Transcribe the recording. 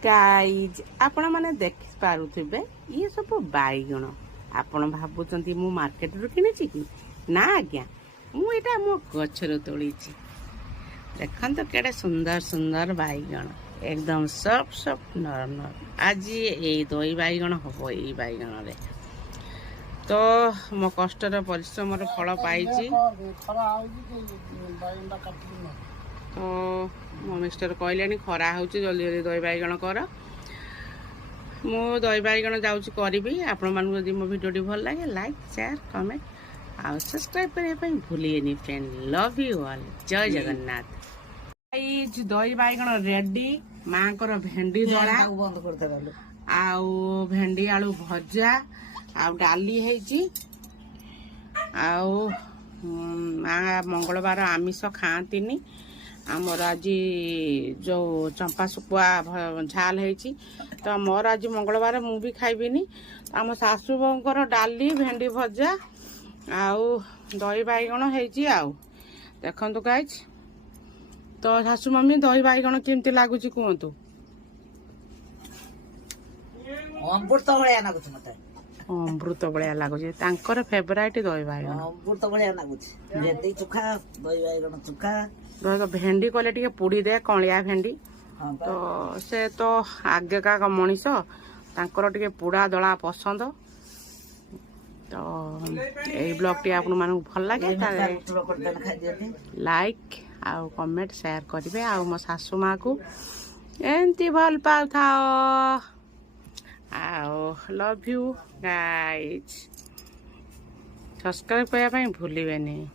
Guys आपण माने देखि पारुथिबे ये सब बाईगण आपण भाबुचंती मु मार्केट रो किनेछि कि ना आज्ञा मु एटा मो गछरो तोळीछि देखन तो केडे सुंदर सुंदर बाईगण एकदम सॉफ्ट सॉफ्ट नरम नरम आज ये दही बाईगण हबो ए बाईगण रे तो मो कष्टर परिश्रम रो फल पाइछि तो मो मिस्टर कहले खरा हो जल्दी जल्दी दही बैगण कर मु दही बैगण जाऊँगी करी आपण मानू जब मो भिडियो भल लगे लाइक शेयर कमेंट आउ सब्सक्राइब करने भूलिए फ्रेंड लव यू ऑल जय जगन्नाथ दही बैगण रेडी माँ को भेंडी दला आउ भेंडी आलू भजा आउ डाली आउ माँ मंगलवार आमिष खाती आमर आज जो चंपा सुकुआ झाल है तो मोर आज मंगलवार मु भी खाइबिनी आम सासू बोंकर डाली भेंडी भजा आउ दही बैगण आउ देखंतु गाइज तो सासू मम्मी दही बैगण केमती लागुच कहतु अमृत भाया लगुच फेवराइट दही बैगण अमृत भाया लगुच भेंडी चुखा दही बैगण चुखा भेंडी कले टिके पुड़ी दे कलिया भेंडी तो से तो आगे का मनीष तांकर टिके पुड़ा दला पसंद तो यही ब्लॉग टी आपन मानू भल लागे लाइक आउ कमेंट शेयर करिवे आउ मो सासू माँ को एंती भल पाउ थाओ आउ लव यू गाइज सब्सक्राइब करने भूलिए नहीं।